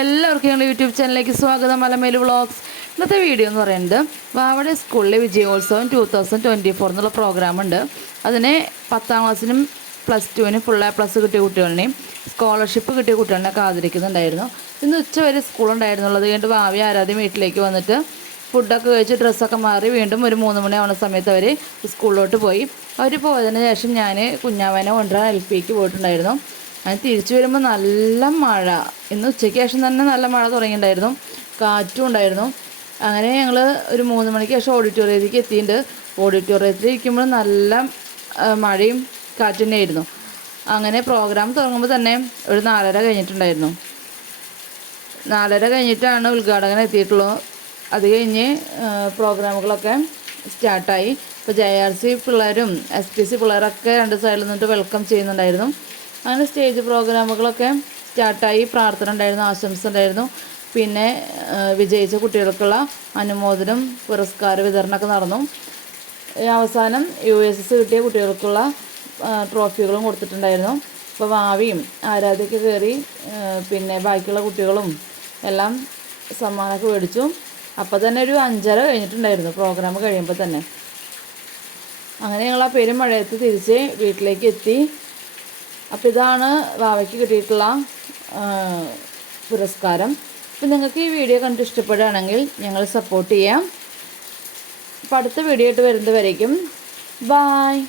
എല്ലാവർക്കും ഞങ്ങളുടെ യൂട്യൂബ് ചാനലിലേക്ക് സ്വാഗതം. മലമേൽ വ്ളോഗ്സ്. ഇന്നത്തെ വീഡിയോ എന്ന് പറയുന്നത് വാവടെ സ്കൂളിലെ വിജയോത്സവം ടു തൗസൻഡ് ട്വന്റി ഫോർ എന്നുള്ള പ്രോഗ്രാമുണ്ട് അതിന് പത്താം ക്ലാസ്സിനും പ്ലസ് ടുവിനും ഫുൾ എ പ്ലസ് കിട്ടിയ കുട്ടികളിനെയും സ്കോളർഷിപ്പ് കിട്ടിയ കുട്ടികളിനെ ആദരിക്കുന്നുണ്ടായിരുന്നു. ഇന്ന് ഉച്ചവരെ സ്കൂളുണ്ടായിരുന്നുള്ളത് കഴിഞ്ഞിട്ട് ഭാവി ആരാധ്യം വീട്ടിലേക്ക് വന്നിട്ട് ഫുഡൊക്കെ കഴിച്ച് ഡ്രസ്സൊക്കെ മാറി വീണ്ടും ഒരു മൂന്ന് മണിയാവുന്ന സമയത്ത് അവർ സ്കൂളിലോട്ട് പോയി. അവർ പോയതിന് ശേഷം ഞാൻ കുഞ്ഞാവനെ കൊണ്ടുവരാൻ എൽ പിക്ക് പോയിട്ടുണ്ടായിരുന്നു. അങ്ങനെ തിരിച്ചു വരുമ്പോൾ നല്ല മഴ. ഇന്ന് ഉച്ചയ്ക്ക് ശേഷം തന്നെ നല്ല മഴ തുടങ്ങിയിട്ടുണ്ടായിരുന്നു. കാറ്റും ഉണ്ടായിരുന്നു. അങ്ങനെ ഞങ്ങൾ ഒരു മൂന്ന് മണിക്ക് ശേഷം ഓഡിറ്റോറിയത്തിലേക്ക് എത്തിയിട്ടുണ്ട്. ഓഡിറ്റോറിയത്തിൽ ഇരിക്കുമ്പോൾ നല്ല മഴയും കാറ്റും തന്നെയായിരുന്നു. അങ്ങനെ പ്രോഗ്രാം തുടങ്ങുമ്പോൾ തന്നെ ഒരു നാലര കഴിഞ്ഞിട്ടുണ്ടായിരുന്നു. നാലര കഴിഞ്ഞിട്ടാണ് ഉദ്ഘാടകൻ എത്തിയിട്ടുള്ളത്. അത് കഴിഞ്ഞ് പ്രോഗ്രാമുകളൊക്കെ സ്റ്റാർട്ടായി. ഇപ്പോൾ ജെ ആർ സി പിള്ളേരും എസ് പി സി പിള്ളേരൊക്കെ രണ്ട് സൈഡിൽ നിന്നിട്ട് വെൽക്കം ചെയ്യുന്നുണ്ടായിരുന്നു. അങ്ങനെ സ്റ്റേജ് പ്രോഗ്രാമുകളൊക്കെ സ്റ്റാർട്ടായി പ്രാർത്ഥന ഉണ്ടായിരുന്നു ആശംസ ഉണ്ടായിരുന്നു. പിന്നെ വിജയിച്ച കുട്ടികൾക്കുള്ള അനുമോദനം പുരസ്കാര വിതരണമൊക്കെ നടന്നു. അവസാനം യു എസ് എസ് കിട്ടിയ കുട്ടികൾക്കുള്ള ട്രോഫികളും കൊടുത്തിട്ടുണ്ടായിരുന്നു. ഇപ്പോൾ ഭാവിയും ആരാധ്യക്ക് കയറി പിന്നെ ബാക്കിയുള്ള കുട്ടികളും എല്ലാം സമ്മാനമൊക്കെ മേടിച്ചു. അപ്പോൾ തന്നെ ഒരു അഞ്ചര കഴിഞ്ഞിട്ടുണ്ടായിരുന്നു പ്രോഗ്രാം കഴിയുമ്പോൾ തന്നെ. അങ്ങനെ ഞങ്ങൾ ആ പേര് മഴയത്ത് തിരിച്ച് വീട്ടിലേക്ക് എത്തി. അപ്പോൾ ഇതാണ് വാവയ്ക്ക് കിട്ടിയിട്ടുള്ള പുരസ്കാരം. അപ്പോൾ നിങ്ങൾക്ക് ഈ വീഡിയോ കണ്ടിട്ട് ഇഷ്ടപ്പെടുകയാണെങ്കിൽ ഞങ്ങൾ സപ്പോർട്ട് ചെയ്യാം. അപ്പോൾ അടുത്ത വീഡിയോ ആയിട്ട് വരുന്നത് വരയ്ക്കും ബായ്